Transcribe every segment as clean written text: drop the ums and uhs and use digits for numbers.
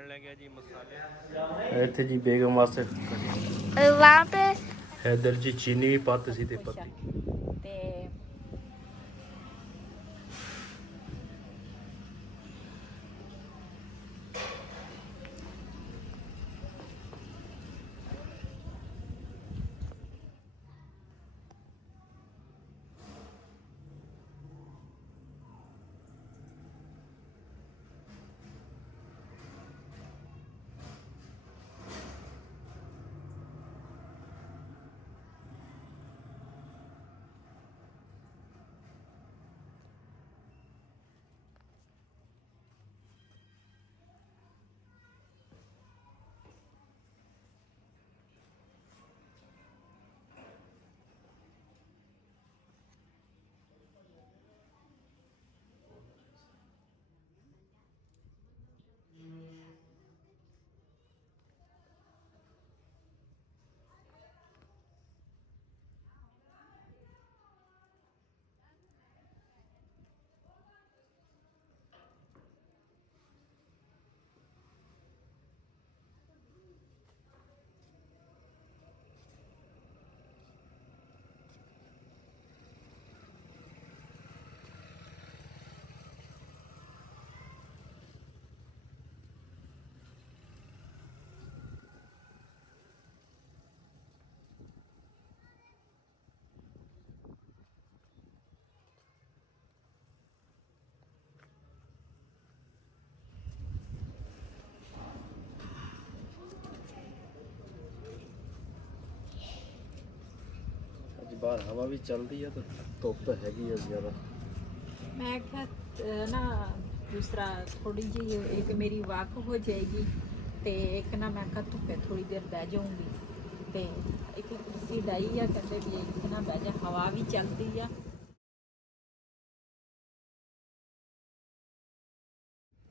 लैन लग गया जी मसाले इतने जी बेगम वास्ते वहाँ पे इधर जी चीनी भी पाते सी ते पत्ती ते ਅੱਜ ਬਾਹਰ ਹਵਾ ਵੀ ਚੱਲਦੀ ਆ ਤੇ ਧੁੱਪ ਤਾਂ ਹੈਗੀ ਆ ਜ਼ਿਆਦਾ मैं क्या ना दूसरा थोड़ी जी एक मेरी वाक हो जाएगी ते एक ना मैं क्या धुप्पे थोड़ी देर बह जाऊंगी ते एक कुर्सी डाई आ कहते भी एक ना बह जा हवा भी चलती आ।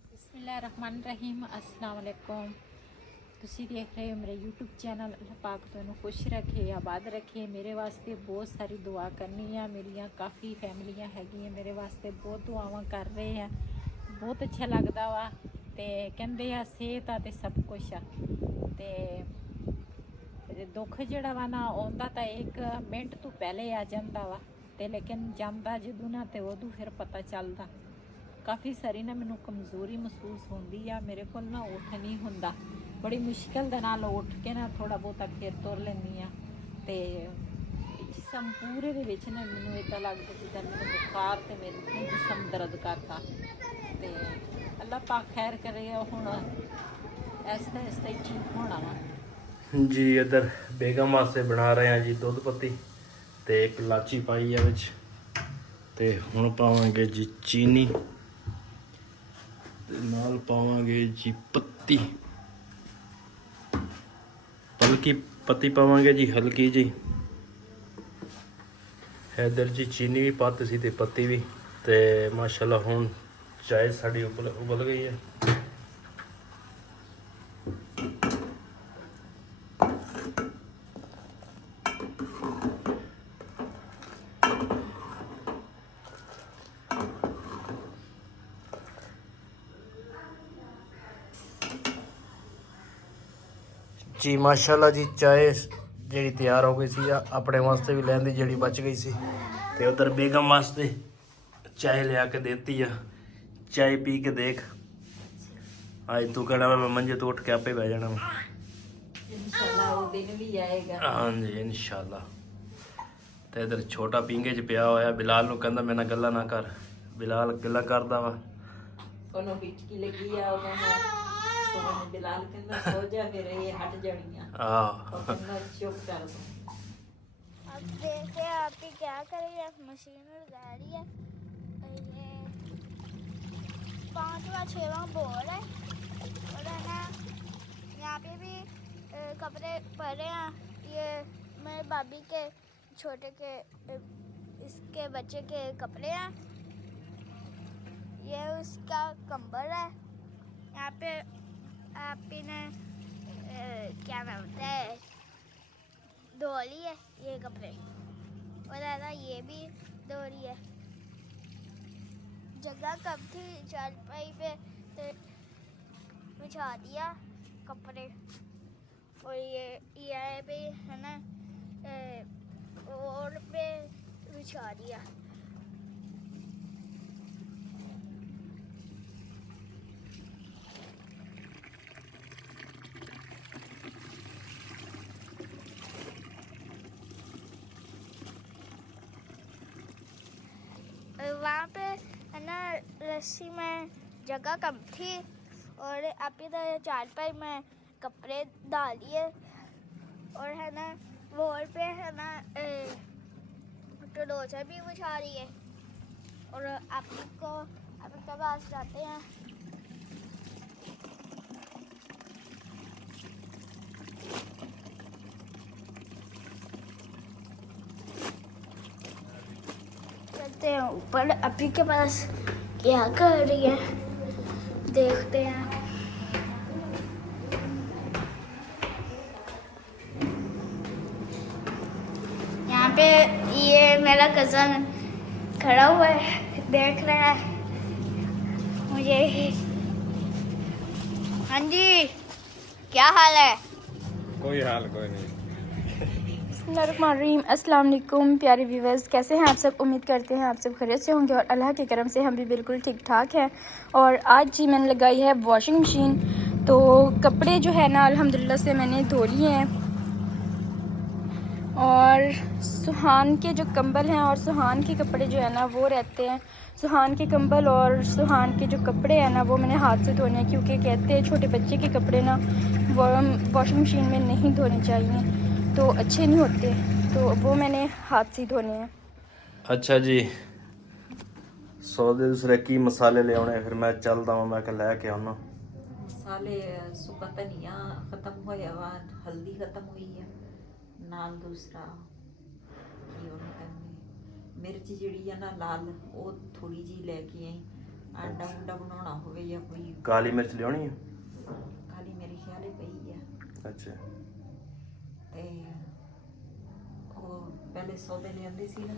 बिस्मिल्लाहिर्रहमानिर्रहीम अस्सलाम वालेकुम। तुसी देख रहे हो मेरे यूट्यूब चैनल। अल्लाह पाक तुहानू खुश रखे आबाद रखे। मेरे वास्ते बहुत सारी दुआ करनी है। मेरिया काफ़ी फैमिलियाँ हैगियां मेरे वास्ते बहुत दुआवां कर रहे हैं। बहुत अच्छा लगता वा ते कहंदे आ सेहत आ ते सब कुछ आ ते दुख जिहड़ा वा ना आउंदा तां एक मिनट तो पहले आ जांदा वा ते लेकिन जांदा जदों ना ते उदों फिर पता चलदा। काफ़ी सारी ना मैनू कमज़ोरी महसूस होंदी आ। मेरे को ना उठ नहीं हुंदा। बड़ी मुश्किल दे नाल उठ के ना थोड़ा बहुता फिर तुर लैंदी आ ते जिसम पूरे दे विच ना मैनू इदां लगदा जिद्दां मैनू बुखार ते मेरे जिसम दर्द करदा ते अल्लाह पाक खैर करे। हुण ऐसा ही ठीक होना वा जी। इधर बेगम वास्ते बना रहे हैं जी दुध पत्ती ते एक इलाची पाई है विच ते हुण पावांगे जी चीनी ते नाल पावांगे जी पत्ती हल्की पत्ती पावांगे जी हल्की जी। इधर जी चीनी भी पाती सी ते पत्ती भी ते माशाल्लाह हुण चाय साड़ी उबल गई है। जी माशाल्लाह जी चाय जी तैयार हो गई सी। अपने वास्ते भी लैंदी जी बच गई सी ते उधर बेगम वास्ते चाय लिया के देती है। चाय पी के देख आज तू कहना मैं मंजे तो उठ के आपे बह जाना इंशाल्लाह वो दिन भी आएगा। हाँ जी इंशाल्लाह। तो इधर छोटा पींगे च पिया होया बिलाल नूं कहंदा मेरे नाल गल्लां ना कर। बिलाल गल्लां करदा वा ਉਹਨੂੰ ਬਿਟਕੀ ਲੱਗੀ ਆ ਉਹ ਕਹਿੰਦਾ ਸੋਹਣ ਬਿਲਾਲ ਕਹਿੰਦਾ ਸੋ ਜਾ ਫਿਰ ਇਹ ਹਟ ਜਾਣੀਆਂ ਉਹ ਕਹਿੰਦਾ ਚੁੱਪ ਕਰ ਤੂੰ। अब देखते हैं आप ही क्या करेंगे। मशीन लगा रही है। ये 5वां 6वां बोर है और है ना यहाँ पे भी कपड़े पड़े हैं। ये मेरे भाभी के छोटे के इसके बच्चे के कपड़े हैं। ये उसका कंबल है। यहाँ पे आप ने क्या नाम होता है धोली है ये कपड़े और है ना ये भी धोली है। जगह कब थी चारपाई पे तो बिछा दिया कपड़े और ये पे है ना और पे बिछा दिया। वहाँ पे है ना रस्सी में जगह कम थी और आप इधर चारपाई में कपड़े डालिए और है ना वॉल पे है ना डोसा भी बिछा रही है और आपके पास जाते हैं। चलते हैं ऊपर, अभी के पास क्या कर रही है देखते हैं। यहाँ पे ये मेरा कज़न खड़ा हुआ है, देख रहा है मुझे। हाँ जी, क्या हाल है? कोई हाल कोई नहीं। बिस्मिल्लाहिर्रहमानिर्रहीम। अस्सलाम वालेकुम प्यारे व्यूवर्स, कैसे हैं आप सब? उम्मीद करते हैं आप सब खैरियत से होंगे और अल्लाह के करम से हम भी बिल्कुल ठीक ठाक हैं। और आज जी मैंने लगाई है वॉशिंग मशीन, तो कपड़े जो है ना अल्हम्दुलिल्लाह से मैंने धो लिए हैं। और सुहान के जो कंबल हैं और सुहान के कपड़े जो है ना वो रहते हैं, सुहान के कंबल और सुहान के जो कपड़े हैं ना वो मैंने हाथ से धोने हैं, क्योंकि कहते हैं छोटे बच्चे के कपड़े ना वॉशिंग मशीन में नहीं धोने चाहिए, तो अच्छे नहीं होते, तो वो मैंने हाथ से धोने हैं। अच्छा जी, सौदे दूसरे की मसाले ले आने, फिर मैं चलता हूँ, मैं लैके आना। मसाले सुबह धनिया खत्म होया वा, हल्दी खत्म हुई है, नाल दूसरा की ਉਹਨੂੰ ਕਹਿੰਦੇ ਮਿਰਚ ਜਿਹੜੀ ਆ ਨਾ ਲਾਲ, ਉਹ ਥੋੜੀ ਜੀ ਲੈ ਕੇ ਆਈ। ਆਂਡਾ ਉਂਡਾ ਬਣਾਉਣਾ ਹੋਵੇ ਜਾਂ ਕੋਈ ਕਾਲੀ ਮਿਰਚ ਲਿਆਉਣੀ ਹੈ? ਕਾਲੀ ਮੇਰੇ ਖਿਆਲੇ ਪਈ ਆ। ਅੱਛਾ, ਤੇ ਉਹ ਪਹਿਲੇ ਸੌਦੇ ਲਿਆਂਦੇ ਸੀ ਨਾ,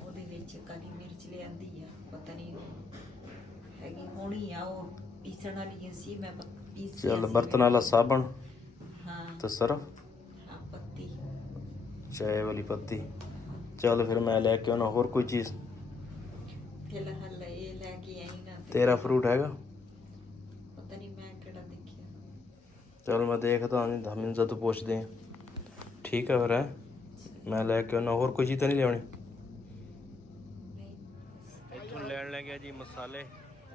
ਉਹਦੇ ਵਿੱਚ ਕਾਲੀ ਮਿਰਚ ਲਿਆਂਦੀ ਆ, ਪਤਾ ਨਹੀਂ ਉਹ ਹੈਗੀ ਹੋਣੀ ਆ, ਉਹ ਪੀਸਣ ਵਾਲੀ ਸੀ, ਮੈਂ ਪੀਸ ਚੱਲ ਬਰਤਨ ਵਾਲਾ ਸਾਬਣ ਹਾਂ ਤੇ ਸਰਫ, ਹਾਂ ਪੱਤੀ, ਚਾय वाली पत्ती। चल फिर मैं लेके आना। और कोई चीज़? ਫਿਲਹਾਲ ਇਹ ਲੈ ਕੇ ਆਈ ਨਾ, ਤੇ तेरा फ्रूट हैगा? ਪਤਾ ਨਹੀਂ ਮੈਂ ਕਿਹੜਾ ਦੇਖਿਆ। चल मैं देखता हूँ, हम इनसे तो पूछते हैं। ठीक है फिर है, मैं लेके आना। और कोई चीज़ तो नहीं लियानी? इत्थों लैन लग गया जी मसाले,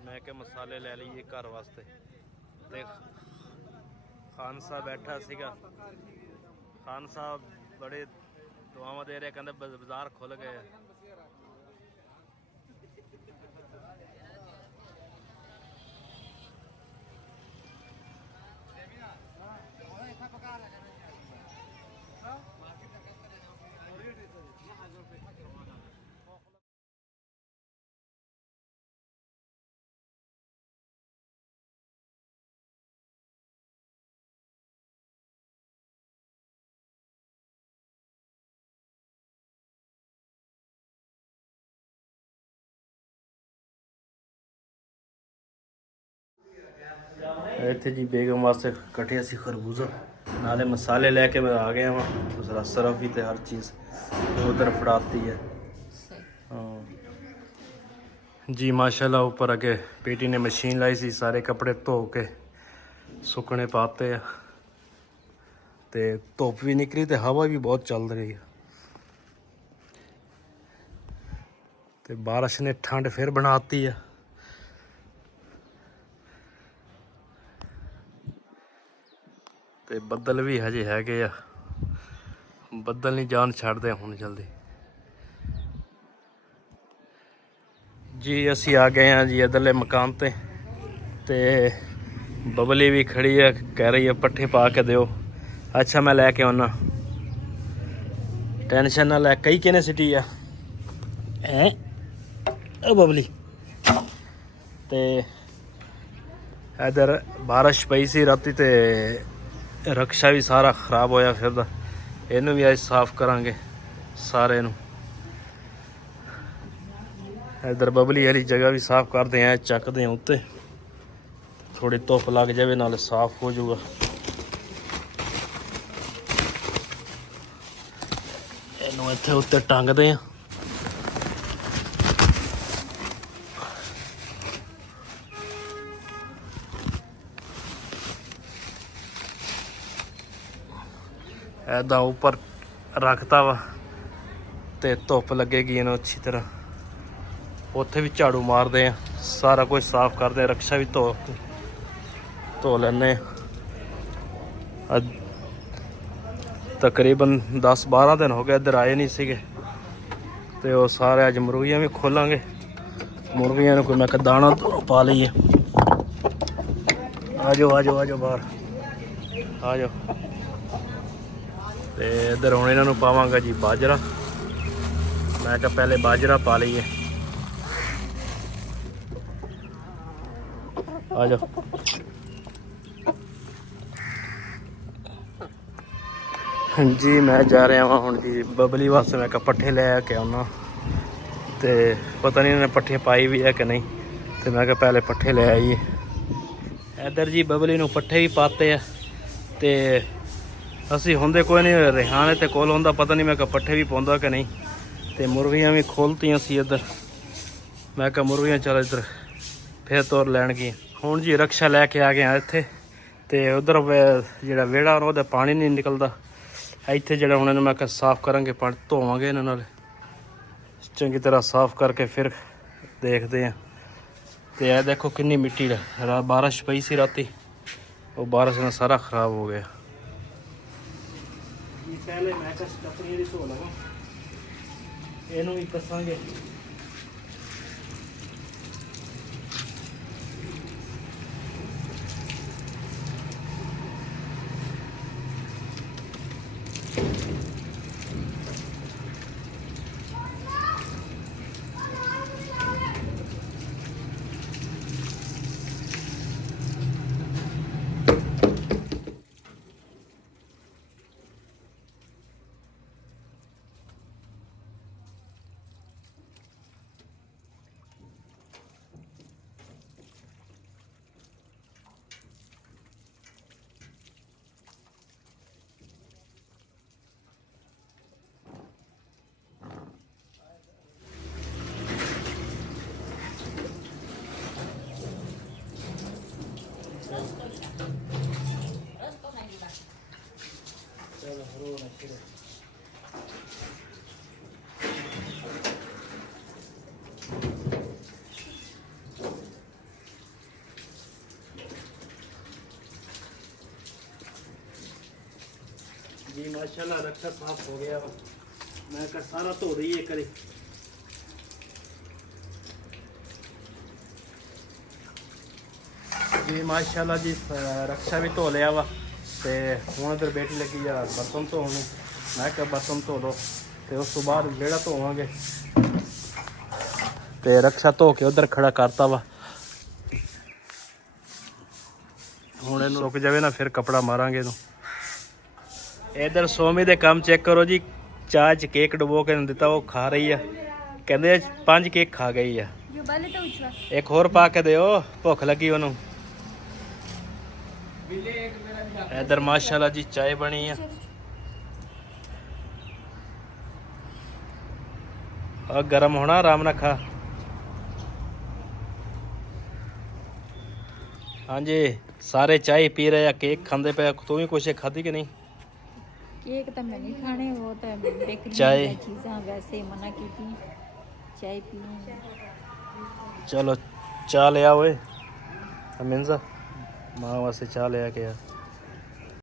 मैं के मसाले ले लीए घर वास्ते। ते खान साहब बैठा सीगा, खान साहब बड़े दुआवां दे रहे, कहते बाजार खुल गए। ਇੱਥੇ ਜੀ ਬੇਗਮ ਵਾਸਤੇ ਕੱਟਿਆ ਸੀ ਖਰਬੂਜ਼ਾ, ਨਾਲੇ ਮਸਾਲੇ ਲੈ ਕੇ ਮੈਂ ਆ ਗਿਆ ਵਾਂ, ਦੂਸਰਾ ਸਰਫ ਵੀ ਤੇ ਹਰ ਚੀਜ਼ ਉਧਰ ਫੜਾਤੀ है। हाँ जी माशाल्लाह। ऊपर आके बेटी ने मशीन लाई सी, सारे कपड़े धो के सुकने पाते हैं, ते धुप भी निकली ते हवा भी बहुत चल रही है, ते बारिश ने ठंड फिर बनाती है। ਤੇ ਬੱਦਲ ਵੀ ਹਜੇ ਹੈਗੇ ਆ, ਬੱਦਲ ਨਹੀਂ ਜਾਨ ਛੱਡਦੇ ਹੁਣ ਜਲਦੀ ਜੀ। ਅਸੀਂ ਆ ਗਏ ਆ ਜੀ ਇਧਰਲੇ ਮਕਾਨ ਤੇ ਬਬਲੀ ਵੀ ਖੜੀ ਆ, ਕਹਿ ਰਹੀ ਆ ਪੱਠੇ ਪਾ ਕੇ ਦਿਓ। ਅੱਛਾ ਮੈਂ ਲੈ ਕੇ ਆਉਣਾ, ਟੈਨਸ਼ਨ ਨਾ ਲੈ। ਕਈ ਕਿਨੇ ਸਿਟੀ ਆ ਹੈ ਉਹ ਬਬਲੀ। ਤੇ ਇਧਰ ਬਾਰਿਸ਼ ਪਈ ਸੀ ਰਾਤੀ, ਤੇ रक्षा भी सारा खराब होया फिरदा, इनू भी अज साफ करांगे सारे नू। इधर बबली वाली जगह भी साफ करते हैं, चकते हैं उत्ते ਥੋੜੀ ਧੁੱਪ ਲੱਗ ਜਾਵੇ ਨਾਲੇ ਸਾਫ਼ ਹੋ ਜਾਊਗਾ। ਇਹਨੂੰ ਇੱਥੇ ਉੱਤੇ ਟੰਗਦੇ ਆ। ਐਦਾਂ ਉੱਪਰ ਰੱਖਤਾ ਵਾ ਤੇ ਧੁੱਪ ਲੱਗੇਗੀ ਇਹਨੂੰ ਅੱਛੀ ਤਰ੍ਹਾਂ। ਉੱਥੇ ਵੀ ਝਾੜੂ ਮਾਰਦੇ ਆ, ਸਾਰਾ ਕੁਝ ਸਾਫ਼ ਕਰਦੇ ਆ। ਰਕਸ਼ਾ ਵੀ ਧੋ ਲੈਂਦੇ ਆ। ਤਕਰੀਬਨ 10-12 ਦਿਨ ਹੋ ਗਏ ਇੱਧਰ ਆਏ ਨਹੀਂ ਸੀਗੇ ਤੇ ਉਹ ਸਾਰੇ ਅੱਜ ਮੁਰਗੀਆਂ ਵੀ ਖੋਲਾਂਗੇ। ਮੁਰਗੀਆਂ ਨੂੰ ਕੋਈ ਮੈਂ ਕਿਹਾ ਦਾਣਾ ਪਾ ਲਈਏ। ਆ ਜਾਓ ਬਾਹਰ ਆ ਜਾਓ। ਤੇ ਇੱਧਰ ਹੁਣ ਇਹਨਾਂ ਨੂੰ ਪਾਵਾਂਗਾ ਜੀ ਬਾਜਰਾ। ਮੈਂ ਕਿਹਾ ਪਹਿਲੇ ਬਾਜਰਾ ਪਾ ਲਈਏ। ਆ ਜਾਓ। ਹਾਂਜੀ ਮੈਂ ਜਾ ਰਿਹਾ ਹਾਂ ਹੁਣ ਜੀ ਬਬਲੀ ਵਾਸਤੇ। ਮੈਂ ਕਿਹਾ ਪੱਠੇ ਲੈ ਕੇ ਆਉਣਾ ਤੇ ਪਤਾ ਨਹੀਂ ਇਹਨੇ ਪੱਠੇ ਪਾਈ ਵੀ ਹੈ ਕਿ ਨਹੀਂ, ਤੇ ਮੈਂ ਕਿਹਾ ਪਹਿਲੇ ਪੱਠੇ ਲੈ ਆਈਏ। ਇੱਧਰ ਜੀ ਬਬਲੀ ਨੂੰ ਪੱਠੇ ਵੀ ਪਾਤੇ ਆ ਤੇ ਅਸੀਂ ਹੁੰਦੇ ਕੋਈ ਨਹੀਂ, ਰਿਹਾਨ ਤੇ ਕੋਲ ਹੁੰਦਾ, ਪਤਾ ਨਹੀਂ ਮੈਂ ਕਿਹਾ ਪੱਠੇ ਵੀ ਪਾਉਂਦਾ ਕਿ ਨਹੀਂ। ਤੇ ਮੁਰਗੀਆਂ ਵੀ ਖੋਲਤੀਆਂ ਸੀ ਇੱਧਰ। ਮੈਂ ਕਿਹਾ ਮੁਰਗੀਆਂ ਚੱਲ ਇੱਧਰ ਫਿਰ ਤੋਰ ਲੈਣ ਗਈ। ਹੁਣ ਜੀ ਰਕਸ਼ਾ ਲੈ ਕੇ ਆ ਗਿਆ ਇੱਥੇ ਤੇ ਉਧਰ ਜਿਹੜਾ ਵਿਹੜਾ ਉਹਦਾ ਪਾਣੀ ਨਹੀਂ ਨਿਕਲਦਾ। ਇੱਥੇ ਜਿਹੜਾ ਹੁਣ ਇਹਨੂੰ ਮੈਂ ਕਿਹਾ ਸਾਫ਼ ਕਰਾਂਗੇ, ਪਾਣੀ ਧੋਵਾਂਗੇ ਇਹਨਾਂ ਨਾਲ ਚੰਗੀ ਤਰ੍ਹਾਂ ਸਾਫ਼ ਕਰਕੇ ਫਿਰ ਦੇਖਦੇ ਆ। ਤੇ ਇਹ ਦੇਖੋ ਕਿੰਨੀ ਮਿੱਟੀ ਦਾ ਬਾਰਿਸ਼ ਪਈ ਸੀ ਰਾਤੀ, ਉਹ ਬਾਰਿਸ਼ ਨਾਲ ਸਾਰਾ ਖਰਾਬ ਹੋ ਗਿਆ। ਪਹਿਲੇ ਮੈਂ ਕਿਹਾ ਸਟੱਪਣੀ ਦੀ ਧੋ ਲਵਾਂ, ਇਹਨੂੰ ਵੀ ਕੱਸਾਂਗੇ। जी माशाल्लाह रक्षा साफ हो गया वा। मैं कर सारा धो दईए करी। जी माशाल्लाह जी रक्षा भी धो लिया वा। ते हुण इधर बेटी लगी आ बर्तन धोने। मैं कहा बर्तन धो लो ते उस तो बाद बेड़ा धोवांगे। ते रक्षा धो के उधर खड़ा करता वा। हुण इहनूं सुक जावे ना फिर कपड़ा मारांगे इहनूं। इधर सोमी दे काम चेक करो जी। चाह च केक डुबो के दिता, वो खा रही है। कहते 5 केक खा गई है। एक होर पा के दो, भुख लगी ओनू। इधर माशाल्लाह जी चाय बनी है। और गर्म होना, आराम ना खा। हाँ जी सारे चाय पी रहे हैं, केक खाते पे। तू भी कुछ खाधी कि नहीं? केक तो मैं नहीं खाने, वो तो बेकरी चाय चीज़ां वैसे मना की थी। चाय पी चलो चाह ले आओ। मिंजा माँ वास्ते चाह ले आके यार।